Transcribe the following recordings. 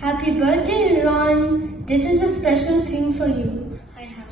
Happy birthday, Ron. This is a special thing for you. I have.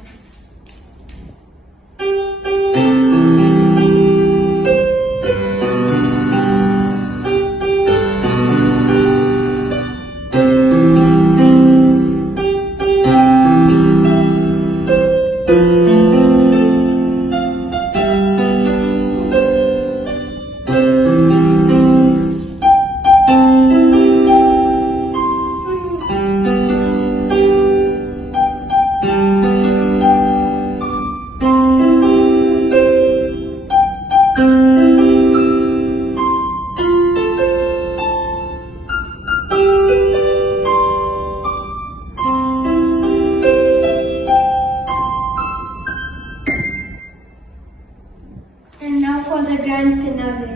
And now for the grand finale.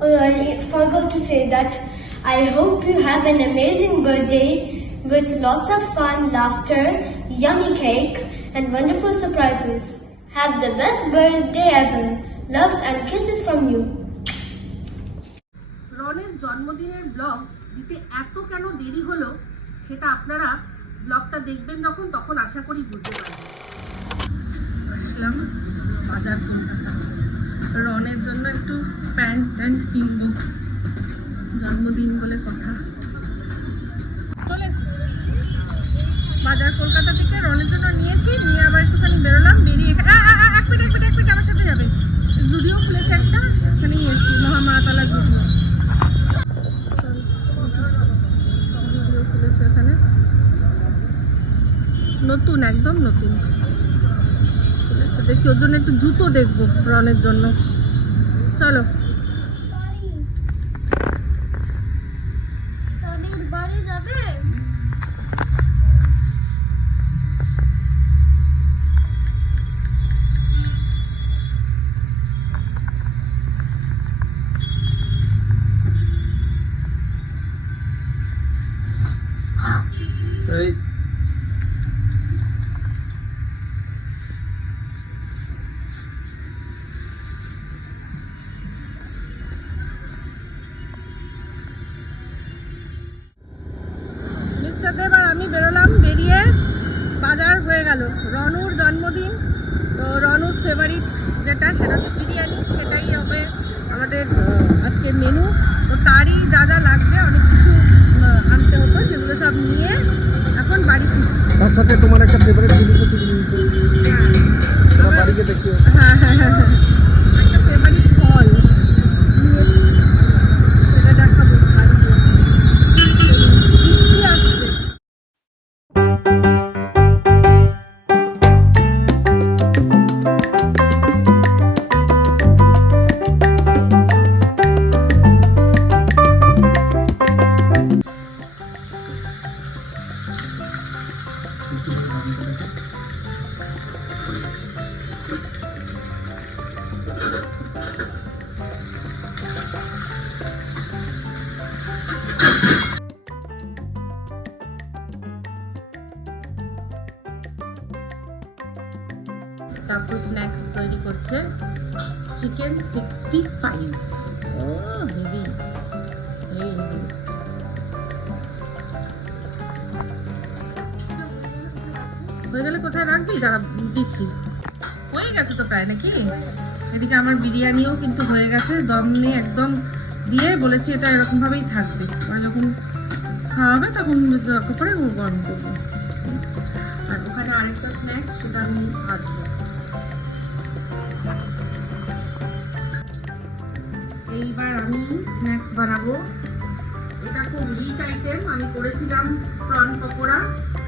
Oh, I forgot to say that I hope you have an amazing birthday with lots of fun, laughter, yummy cake, and wonderful surprises. Have the best birthday ever. Loves and kisses from you. রনের জন্মদিনের blog দিতে এত কেন দেরি হলো সেটা আপনারা ব্লগটা দেখবেন যখন তখন আশা করি বুঝতে পারবেন। আসলাম বাজার কলকাতা, রনের জন্য একটু প্যান্ট কিনবো, জন্মদিন বলে কথা। চলে বাজার কলকাতা থেকে রনের জন্য নিয়েছি, নিয়ে আবার একটুখানি বেরোলাম, বেরিয়ে এক মিনিট আমার সাথে যাবে। জুডিও খুলেছে একটা, এখানেই এসছি, মহামারাতলা জুডিও খুলেছে এখানে, নতুন, একদম নতুন খুলেছে। দেখি ওর জন্য একটু জুতো দেখবো রনের জন্য। চলো বাড়ি যাবে? এই মিস্টার দেব আর আমি বেরোলাম, বেরিয়ে বাজার হয়ে গেল। রনুর জন্মদিন, তো রনুর ফেভারিট যেটা সেটা হচ্ছে বিরিয়ানি, সেটাই হবে আমাদের আজকের মেনু। তো তারই যা যা লাগবে অনেক কিছু আনতে হতো, সেগুলো সব নিয়ে এখন বাড়ি ফিরছি। তার সাথে তোমার একটা ফেভারিট জিনিসও তুমি নিয়েছো। হ্যাঁ, বাড়িতে দেখিও। হ্যাঁ, একটা ফেভারিট ফল সেটা দেখাবো বাড়িতে। বৃষ্টি আসছে। তারপর স্ন্যাক্স তৈরি করছে, চিকেন 65। ও হেভি হেভি। হয়ে গেলে কোথায় রাখবি, দাঁড়া দিচ্ছি। হয়ে গেছে তো প্রায় নাকি। এদিকে আমার বিরিয়ানিও কিন্তু হয়ে গেছে, দম নিয়ে একদম দিয়ে বলেছি এটা এরকমভাবেই থাকবে, মানে যখন খাওয়া হবে তখন দরকার পড়ে গরম করবো। আর ওখানে আরেকটা স্ন্যাক্স, সেটা আমি আসবো। এইবার আমি স্ন্যাক্স বানাবো। এটা খুব হিট আইটেম। আমি করেছিলাম প্রন পকোড়া,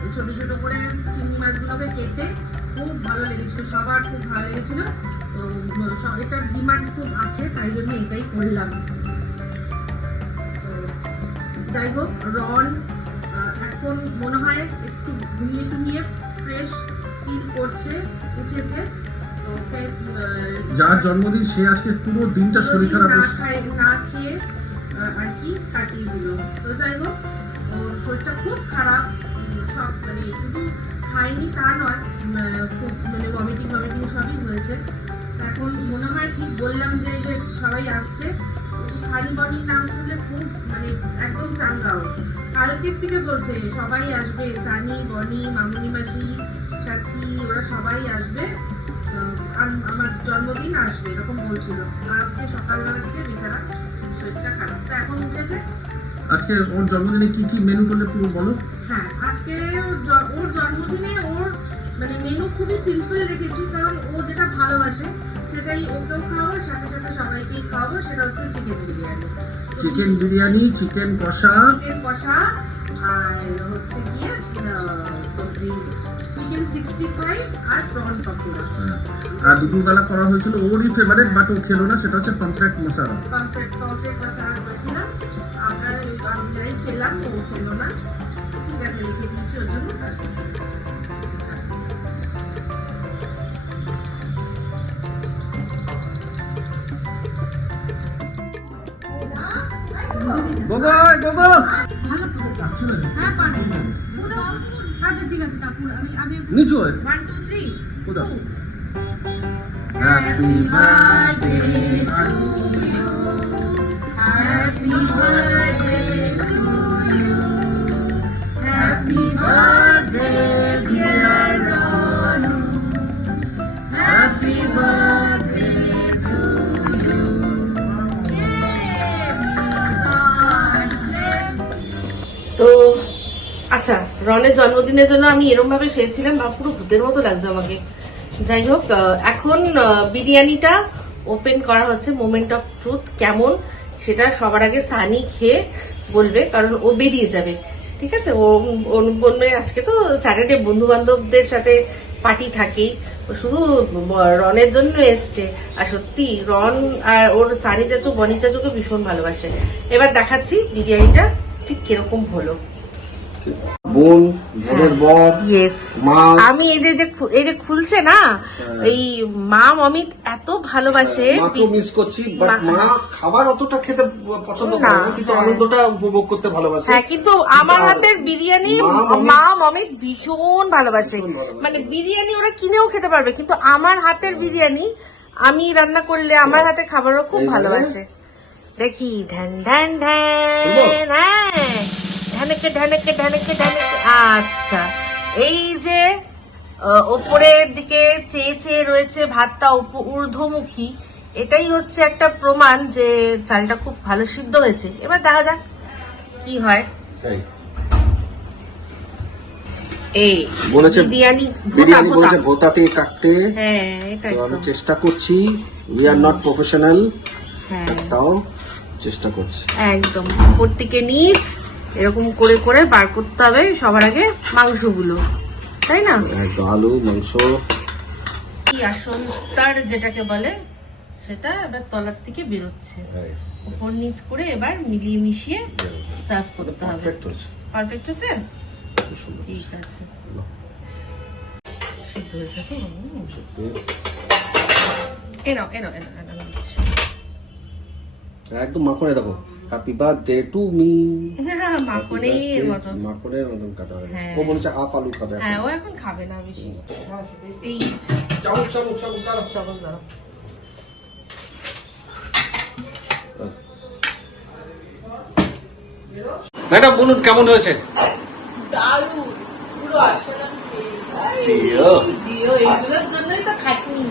এই ছোটো ছোটো করে চিংড়ি মাছগুলোকে কেটে, খুব ভালো লেগেছিলো, সবার খুব ভালো লেগেছিলো। তো এটার ডিমান্ড খুব আছে, তাই জন্য এটাই করলাম। তো যাই হোক, রন এখন মনে হয় একটু ঘুমিয়ে ফ্রেশ ফিল করছে, উঠেছে। তো যার জন্মদিন সে আজকে পুরো দিনটা শরীর খারাপ না খেয়ে আর কি কাটিয়ে দিল। তো যাই হোক, ওর শরীরটা খুব খারাপ, সব মানে খাইনি তা নয়, খুব মানে ভমিটিং সবই হয়েছে। এখন মনে হয় ঠিক বললাম যে এই যে সবাই আসছে, সানি বনির নাম শুনলে খুব মানে একদম চাঙ্গাও। কালকের থেকে বলছে সবাই আসবে, সানি বনি মামুনি মাসি সাথী ওরা সবাই আসবে, আমার জন্মদিন আসবে এরকম বলছিল। আজকে সকালবেলা থেকে বেচারা শরীরটা খারাপ, তো এখন উঠেছে। আজকে ওর জন্মদিনে কি কি মেনু করলে পুরো বলো। হ্যাঁ, আজকে ওর জন্মদিনে ওর মানে মেনু খুবই সিম্পল রেখেছি, কারণ ও যেটা ভালোবাসে সেটাই ওকেও খাওয়াবো, সাথে সাথে সবাইকেই খাওয়াবো। সেটা হচ্ছে chicken biryani. Chicken biryani, chicken কষা, আর হচ্ছে গিয়ে চিকেন 65 আর প্রন পকোড়া। আর দুপুরবেলা করা হয়েছিল ওরই ফেভারিট, বাট ও খেলো না, সেটা হচ্ছে পমফ্রেট মশলা। পমফ্রেট মশলা করেছিলাম, আমরা আমরাই খেলাম, ও খেলো না। ঠিক আছে, রেখে দিয়েছি ওর জন্য। বাবা বাবা হ্যাঁ পারবো। আচ্ছা ঠিক আছে কাকু, আমি নিচু 1 2 3 কোথা happy birthday to you, happy birthday to you, happy birthday dear Ronu, happy birthday to you. তো আচ্ছা, রনের জন্মদিনের জন্য আমি এরকম ভাবে সেরেছিলাম, বা পুরো ভূতের মতো লাগছে আমাকে। যাই হোক, এখন বিরিয়ানিটা ওপেন করা হচ্ছে। মোমেন্ট অফ ট্রুথ কেমন সেটা সবার আগে সানি খেয়ে বলবে, কারণ ও বেরিয়ে যাবে। ঠিক আছে, ও বলবে আজকে তো স্যাটারডে, বন্ধু বান্ধবদের সাথে পার্টি থাকেই, ও শুধু রনের জন্য এসছে। আর সত্যি রন আর ওর সানি চাচু বনি চাচুকে ভীষণ ভালোবাসে। এবার দেখাচ্ছি বিরিয়ানিটা ঠিক কিরকম হলো। বোন, বোনের বর, ইয়েস, মা। আমি এই যে খুলছে না, এই মা অমিত এত ভালোবাসে। মাকে মিস করছি, বাট মা খাবার অতটা খেতে পছন্দ করে না, কিন্তু হ্যাঁ। আনন্দটা উপভোগ করতে ভালোবাসে। হ্যাঁ, কিন্তু আমার হাতের বিরিয়ানি মা অমিত ভীষণ ভালোবাসে। মানে বিরিয়ানি ওরা কিনেও খেতে পারবে, কিন্তু আমার হাতের বিরিয়ানি আমি রান্না করলে আমার হাতে খাবারও খুব ভালোবাসে। দেখি ঢ্যান ঢ্যান ঢ্যান, হ্যাঁ ঢানেকে ঢানেকে ঢানেকে ঢানেকে। আচ্ছা, এই যে ওপরের দিকে চেয়ে চেয়ে রয়েছে ভাতটা ঊর্ধ্বমুখী, এটাই হচ্ছে একটা প্রমাণ যে চালটা খুব ভালো সিদ্ধ হয়েছে। এবার দেখা যাক কি হয়। এই বলেছে বিরিয়ানি বলেছে ভোতাতে কাটতে। হ্যাঁ, এটাই তো আমি তো। চেষ্টা করছি, উই আর নট প্রফেশনাল, হ্যাঁ, তাও চেষ্টা করছি। একদম উপর থেকে নিচ এরকম করে করে বার করতে হবে সবার আগে মাংসগুলো, তাই না? একদম আলু মাংস, কি আসলটার যেটাকে বলে সেটা এবার তলার থেকে বেরোচ্ছে, উপর নিচ করে এবার মিলিয়ে মিশিয়ে সার্ভ করতে হবে। পারফেক্ট হচ্ছে, পারফেক্ট হচ্ছে, খুব সুন্দর ঠিক হচ্ছে। আছে, সিদ্ধ হয়েছে তো। সত্যি। এনাও এনাও এনাও এনাও দিচ্ছি। একদম মাখনে দেখো, হ্যাপি বার্থডে টু মি। মাখনের মতন, মাখনের মতন কাটা হবে। হ্যাঁ। ও বলেছে হাফ আলু খাবে। হ্যাঁ, ও এখন খাবে না বেশি। এই চামচ চামচ চামচ দাও। চামচ দাও। ম্যাডাম বলুন কেমন হয়েছে? দারুণ, পুরো আসালাম জিও জিও, এইগুলোর জন্যই তো খাটনি।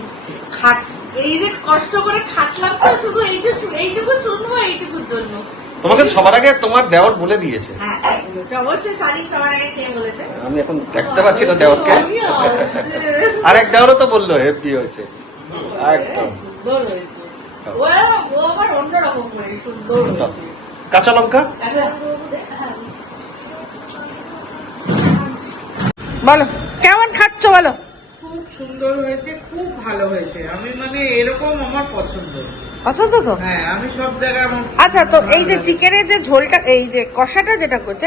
এই যে কষ্ট করে খাটলাম তো শুধু এইটুকু শুনবো, এইটুকুর জন্য। তোমাকে সবার আগে তোমার দেওর বলে দিয়েছে। হ্যাঁ, অবশ্যই সারি সবার আগে কে বলেছে? আমি এখন দেখতে পাচ্ছি না দেওরকে। আরেক দেওরও তো বললো হেপি হয়েছে, একদম সুন্দর হয়েছে। ও আবার অন্যরকম করে সুন্দর হয়েছে। কাঁচা লঙ্কা বলো কেমন খাচ্ছ বলো। খুব সুন্দর হয়েছে, খুব ভালো হয়েছে। আমি মানে এরকম আমার পছন্দ। পছন্দ তো? হ্যাঁ, আমি সব জায়গায় আমার আচ্ছা, তো এই যে চিকেনের যে ঝোলটা, এই যে কষাটা যেটা করছে,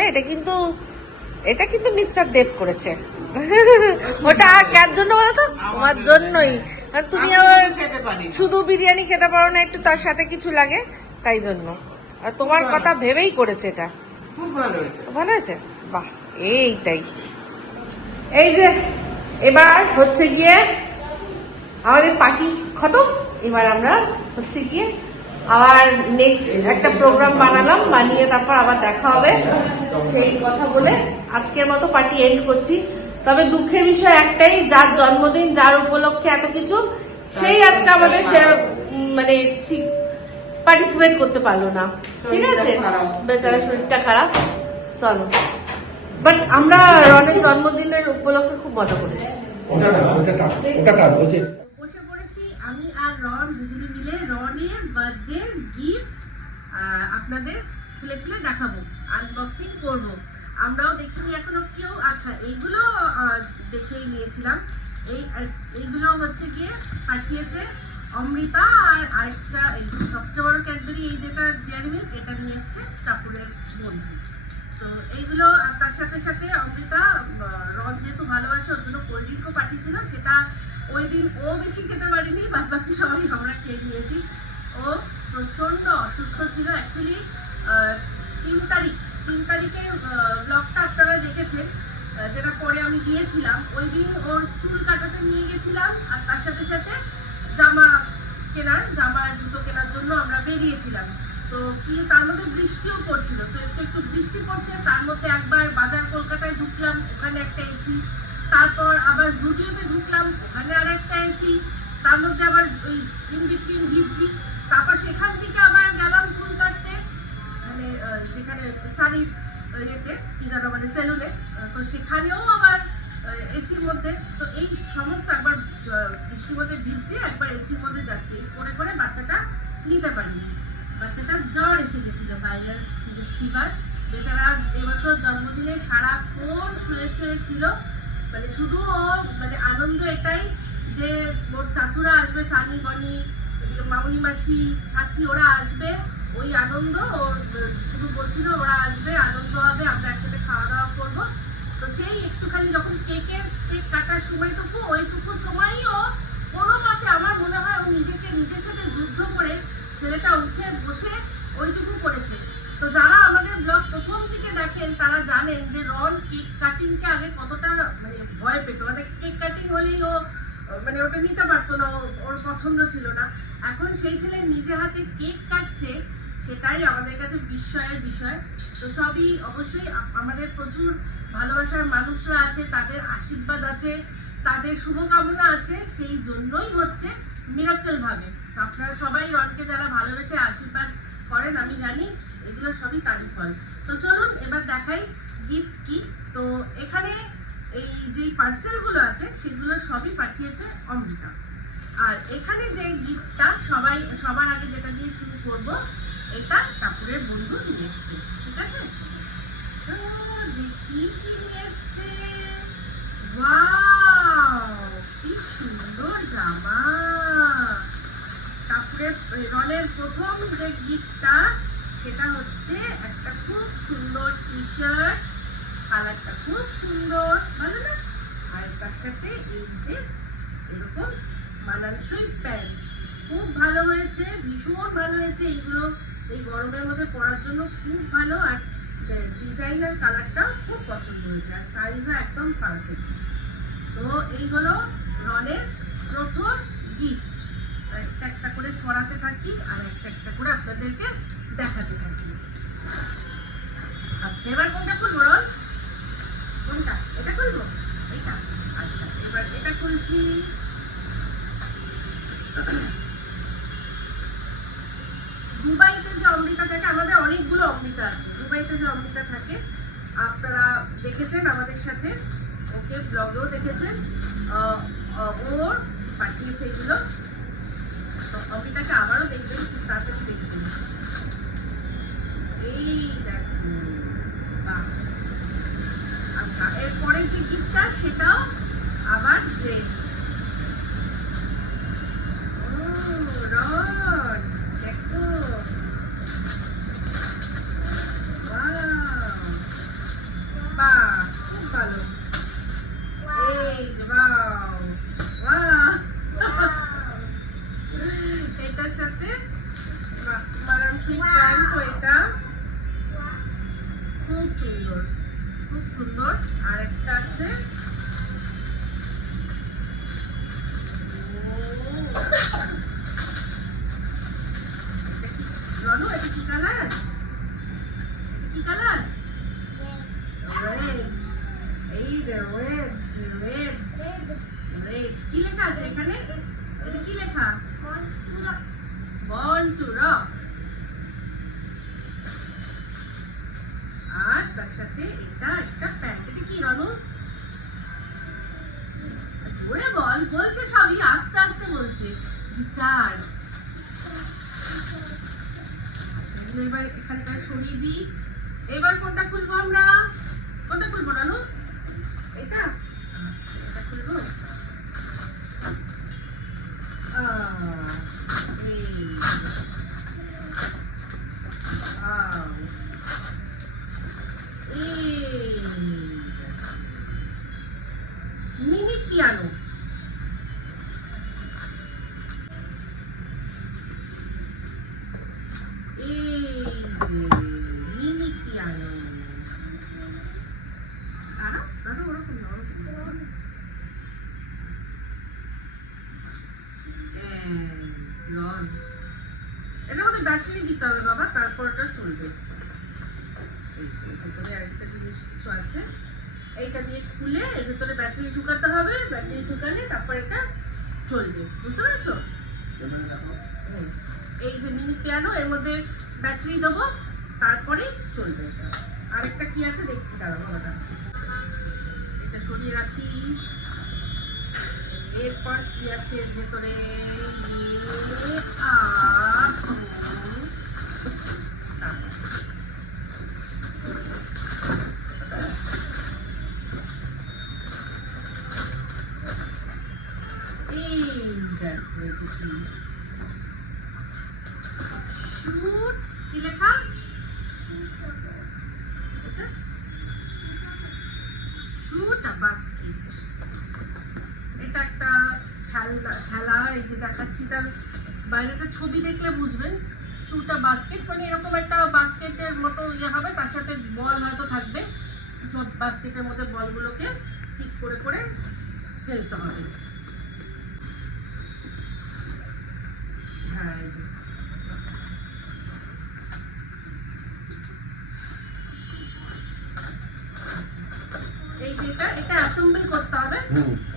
এটা কিন্তু মিস্টার দেব করেছে। ওটা আর কার জন্য বলো তো? তোমার জন্যই। আর তুমি আমি আবার শুধু খেতে পারি না। শুধু বিরিয়ানি খেতে পারো না, একটু তার সাথে কিছু লাগে, তাই জন্য। আর তোমার কথা ভেবেই করেছে এটা। খুব ভালো হয়েছে। ভালো আছে, বাহ। এইটাই এই যে এবার হচ্ছে গিয়ে আমাদের পার্টি খতম। এবার আমরা হচ্ছে গিয়ে আবার নেক্সট একটা প্রোগ্রাম বানিয়ে তারপর আবার দেখা হবে সেই কথা বলে আজকের মতো পার্টি এন্ড করছি। তবে দুঃখের বিষয় একটাই, যার জন্মদিন, যার উপলক্ষে এত কিছু, সেই আজকে আমাদের মানে পার্টিসিপেট করতে পারলো না। ঠিক আছে, বেচারা শরীরটা খারাপ। চলো, বাট আমরা রনের জন্মদিনের উপলক্ষে খুব মজা করেছি। বসে পড়েছি আমি আর রন দুজনে মিলে রনের বার্থডে গিফট আপনাদের খুলে খুলে দেখাবো, আনবক্সিং করব। আমরাও দেখিনি এখনো কেউ। আচ্ছা, এইগুলো দেখেই নিয়েছিলাম। এইগুলো হচ্ছে গিয়ে পাঠিয়েছে অমৃতা, আর আরেকটা এই সবচেয়ে বড় ক্যাডবেরি, এই যেটা ডেয়ারি মিল্ক, এটা নিয়ে এসছে কাপুরের বন্ধু। তো এইগুলো তার সাথে সাথে অমৃতা রন যেহেতু ভালোবাসে ওর জন্য কোল্ড ড্রিঙ্কও পাঠিয়েছিল। সেটা ওই দিন ও বেশি খেতে পারিনি, বাদ বাকি সবাই আমরা খেয়ে নিয়েছি। ও প্রচন্ড অসুস্থ ছিল। অ্যাকচুয়ালি 3 তারিখের ব্লগটা আপনারা দেখেছেন, যেটা পরে আমি দিয়েছিলাম। ওই দিন ওর চুল কাটাতে নিয়ে গেছিলাম, আর তার সাথে সাথে জামা জুতো কেনার জন্য আমরা বেরিয়েছিলাম। তো কি তার মধ্যে বৃষ্টিও পড়ছিল, তো একটু বৃষ্টি পড়ছে, তার মধ্যে একবার বাজার কলকাতায় ঢুকলাম, ওখানে একটা এসি। তারপর আবার জুডিওতে ঢুকলাম, ওখানে আর একটা এসি। তার মধ্যে আবার ওই ইন বিটুইন ভিজছি। তারপর সেখান থেকে আবার গেলাম চুল কাটতে, মানে যেখানে শাড়ির ইয়েতে কি যেন মানে সেলুনে, তো সেখানেও আবার এসির মধ্যে। তো এই সমস্ত একবার বৃষ্টির মধ্যে ভিজছে, একবার এসির মধ্যে যাচ্ছে, এই করে করে বাচ্চাটা নিতে পারিনি। বাচ্চাটার জ্বর এসে গেছিল, ভাইরাল ফিভার। বেচারা এবছর জন্মদিনে সারাক্ষণ শুয়ে ছিল। মানে শুধু ও মানে আনন্দ এটাই যে ওর চাচুরা আসবে, সানি বনি মামুনি মাসি সাথী ওরা আসবে, ওই আনন্দ ওর। শুধু বলছিল ওরা আসবে, আনন্দ হবে, আমরা একসাথে খাওয়া দাওয়া করবো। তো সেই একটুখানি যখন কেক কাটার সময়টুকু, ওইটুকু সময়ই ও কোনো মতে আমার মনে হয় ও নিজের সাথে যুদ্ধ করে ছেলেটা উঠে বসে ওইটুকু করেছে। তো যারা আমাদের ব্লগ প্রথম থেকে দেখেন তারা জানেন যে রন কেক কাটিংকে আগে কতটা মানে ভয় পেত। মানে কেক কাটিং হলেই ও মানে ওটা নিতে পারতো না, ওর পছন্দ ছিল না। এখন সেই ছেলে নিজে হাতে কেক কাটছে, সেটাই আমাদের কাছে বিস্ময়ের বিষয়। তো সবই অবশ্যই আমাদের প্রচুর ভালোবাসার মানুষরা আছে, তাদের আশীর্বাদ আছে, তাদের শুভকামনা আছে, সেই জন্যই হচ্ছে মিরাক্কেল ভাবে। তো আপনারা সবাই রনকে যারা ভালোবেসে আশীর্বাদ করেন, আমি জানি এগুলো সবই তারই ফল। তো চলুন এবার দেখাই গিফট কি। তো এখানে এই যে পার্সেলগুলো আছে সেগুলো সবই পাঠিয়েছে অমৃতা। আর এখানে যে গিফটটা সবার আগে যেটা দিয়ে শুরু করব, এটা কাপুরের বন্ধু নিয়ে এসছে। ঠিক আছে, তো দেখি কি নিয়ে এসছে। ওয়াও, কি সুন্দর জামা! কাপুরের রনের প্রথম যে গিফটটা সেটা হচ্ছে একটা খুব সুন্দর টি শার্ট, কালারটা খুব সুন্দর, ভালো না? আর তার সাথে এই যে এরকম মানানসই প্যান্ট, খুব ভালো হয়েছে, ভীষণ ভালো হয়েছে। এইগুলো এই গরমের মধ্যে পরার জন্য খুব ভালো। আর ডিজাইনার কালারটাও খুব পছন্দ হয়েছে, আর সাইজও একদম পারফেক্ট। তো এই হলো রনের প্রথম গিফট। একটা একটা করে সরাতে থাকি আর একটা একটা করে আপনাদেরকে দেখাতে থাকি। আচ্ছা, এবার কোনটা খুলবো রন? কোনটা? এটা খুলবো? এইটা? আচ্ছা, এবার এটা খুলছি। দুবাইতে যে অমৃতা থাকে, আমাদের অনেকগুলো অমৃতা আছে। দুবাইতে যে অমৃতা থাকে আপনারা দেখেছেন আমাদের সাথে, ওকে ব্লগেও দেখেছেন। ওর পাঠিয়েছে এগুলো। তো অমৃতাকে আবারও দেখবেন, খুব তাড়াতাড়ি দেখবেন। এই দেখুন, বাহ! আচ্ছা, এরপরের যে গিফটটা সেটাও আবার ড্রেস। রন দেখো, বাহ, খুব ভালো। এই বাহ, এটার সাথে মানানসই প্যান্ট, এটা খুব সুন্দর, খুব সুন্দর। আর একটা আছে এই যে red, red, red. কি লেখা আছে এখানে? এটা কি লেখা? Born to rock. আর তার সাথে এটা একটা প্যান্ট। এটা কি রনু? জোরে বল, বলছে সবই আস্তে আস্তে বলছে। গিটার। এবার এখানটা সরিয়ে দিই। এবার কোনটা খুলবো আমরা? কোনটা খুলবো রানু? এটা? এটা খুলবো? Mini piano. Mini piano. ওরকম না, ওরকম না, ওরকম না। লন। এটার মধ্যে ব্যাটারি দিতে হবে বাবা, তারপর ওটা চলবে। এই ভেতরে আরেকটা জিনিস কিছু আছে, এইটা দিয়ে খুলে এর ভেতরে ব্যাটারি ঢুকাতে হবে। ব্যাটারি ঢুকালে তারপর এটা চলবে, বুঝতে পেরেছো? এই যে মিনি পিয়ানো, এর মধ্যে ব্যাটারি দেবো, তারপরে চলবে। আরেকটা কি আছে দেখছি, দাঁড়াও বাবাটা। এটা সরিয়ে রাখি। এরপর কি আছে এর ভেতরে? শুট। কি লেখা? Shoot a basket. এটা একটা খেলা, এই যে দেখাচ্ছি, তার বাইরেটা ছবি দেখলে বুঝবেন। শুট আ বাস্কেট মানে এরকম একটা বাস্কেটের মতো ইয়ে হবে, তার সাথে বল হয়তো থাকবে। সব বাস্কেটের মধ্যে বলগুলোকে ঠিক করে করে ফেলতে হবে। হ্যাঁ, এই যে এই যে এটা অ্যাসেম্বল করতে হবে।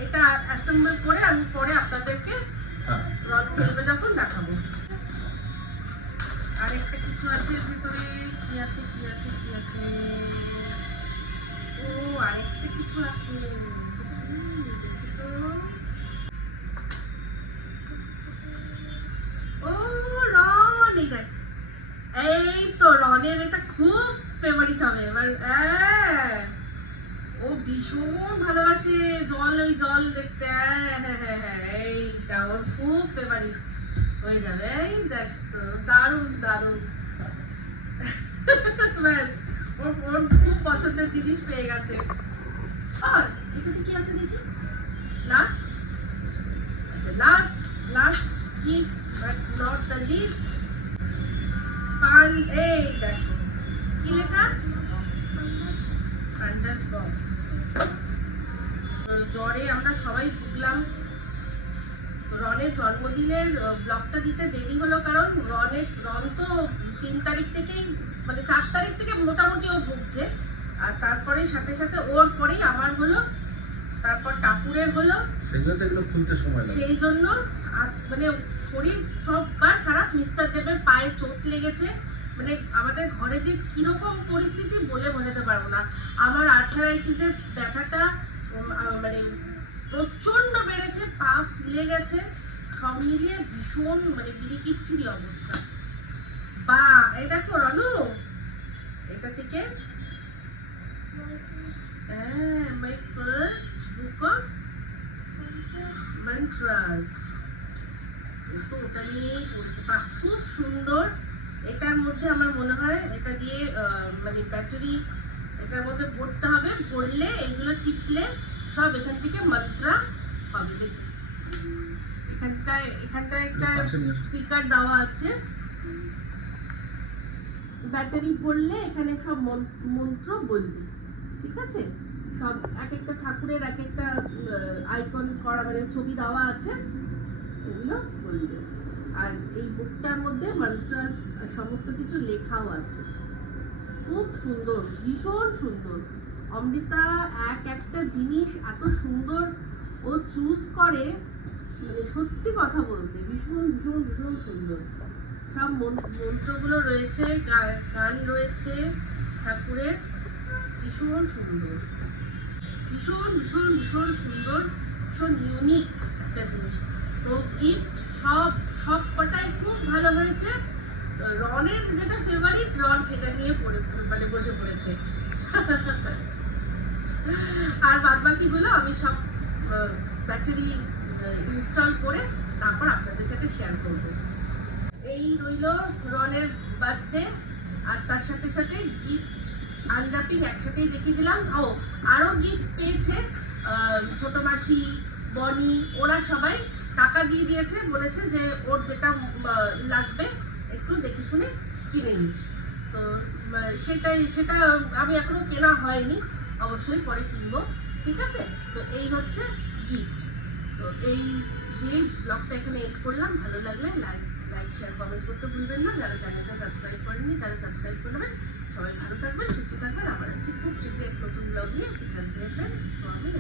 এটা অ্যাসেম্বল করে আমি পরে আপনাদেরকে রং খেলবে যখন দেখাবো। আরেকটা কিছু আছে এর ভিতরে। কি আছে কি আছে কি আছে? ও আরেকটা কিছু আছে, দেখি তো। ও রন, এই তো রনের এটা খুব ফেভারিট হবে এবার। ও ভীষণ ভালোবাসে জল, ওই জল দেখতে। এইটা ওর খুব ফেভারিট হয়ে যাবে। এই দেখ তো, দারুণ দারুণ। ব্যাস, ওর খুব পছন্দের জিনিস পেয়ে গেছে। আর এটাতে কি আছে দেখি? লাস্ট, আচ্ছা লাস্ট কি, বাট নট দ্য লিস্ট, পান। এই দেখো কি লেখা? Pandas box. জ্বরে আমরা সবাই ভুগলাম। রনের জন্মদিনের ব্লগটা দিতে দেরি হলো কারণ রন তো 3 তারিখ থেকেই, মানে 4 তারিখ থেকে মোটামুটি ও ভুগছে। আর তারপরে সাথে সাথে ওর পরেই আমার হলো, তারপর ঠাকুরের হলো। সেই জন্য আজ মানে শরীর সববার খারাপ। মিস্টার দেবের পায়ে চোট লেগেছে। মানে আমাদের ঘরে যে কিরকম পরিস্থিতি বলে বোঝাতে পারবো না। আমার আর্থারাইটিসের ব্যথাটা মানে প্রচন্ড বেড়েছে, পা ফুলে গেছে, সব মিলিয়ে ভীষণ মানে বিরিকিচ্ছিরি অবস্থা। বা এই দেখো রনু, এটা থেকে মাই ফার্স্ট বুক অফ মন্ত্রাস। তো ওটা নিয়েই পড়ছে। বাহ, খুব সুন্দর। এটার মধ্যে আমার মনে হয় এটা দিয়ে মানে ব্যাটারি এটার মধ্যে ভরতে হবে। ভরলে এগুলো টিপলে সব এখান থেকে মন্ত্রা হবে। দেখুন এখানটায় একটা স্পিকার দেওয়া আছে। ব্যাটারি ভরলে এখানে সব মন্ত্র বলবে, ঠিক আছে? সব এক একটা ঠাকুরের এক একটা আইকন করা, মানে ছবি দেওয়া আছে, এগুলো বলবে। আর এই বুকটার মধ্যে মন্ত্র সমস্ত কিছু লেখাও আছে। খুব সুন্দর, ভীষণ সুন্দর। অমৃতা একটা জিনিস এত সুন্দর ও চুজ করে, মানে সত্যি কথা বলতে ভীষণ ভীষণ ভীষণ সুন্দর। সব মন্ত্রগুলো রয়েছে, গান রয়েছে ঠাকুরের, ভীষণ সুন্দর, ভীষণ ভীষণ ভীষণ সুন্দর, ভীষণ ইউনিক একটা জিনিস। তো গিফট সব কটাই খুব ভালো হয়েছে। রনের যেটা ফেভারিট, রন সেটা নিয়ে মানে বসে পড়েছে। আর বাদ বাকিগুলো আমি সব ব্যাটারি ইনস্টল করে তারপর আপনাদের সাথে শেয়ার করব। এই রইল রনের বার্থডে, আর তার সাথে সাথে গিফট আনর্যাপিং একসাথেই দেখিয়ে দিলাম। ও আরও গিফট পেয়েছে ছোট মাসি, বনি, ওরা সবাই টাকা দিয়ে দিয়েছে, বলেছে যে ওর যেটা লাগবে একটু দেখে শুনে কিনে নিস। তো সেটা আমি এখনো কেনা হয়নি, অবশ্যই পরে কিনবো, ঠিক আছে? তো এই হচ্ছে গিফট। তো এই দিয়ে ব্লগটা এখানে এড করলাম। ভালো লাগলে লাইক শেয়ার কমেন্ট করতে ভুলবেন না। যারা চ্যানেলটা সাবস্ক্রাইব করেননি তারা সাবস্ক্রাইব করে নেবেন। সবাই ভালো থাকবেন, সুস্থ থাকবেন। আবার আসছি খুব শীঘ্রই এক নতুন ব্লগ নিয়ে। জানতে থাকবেন। তো আমি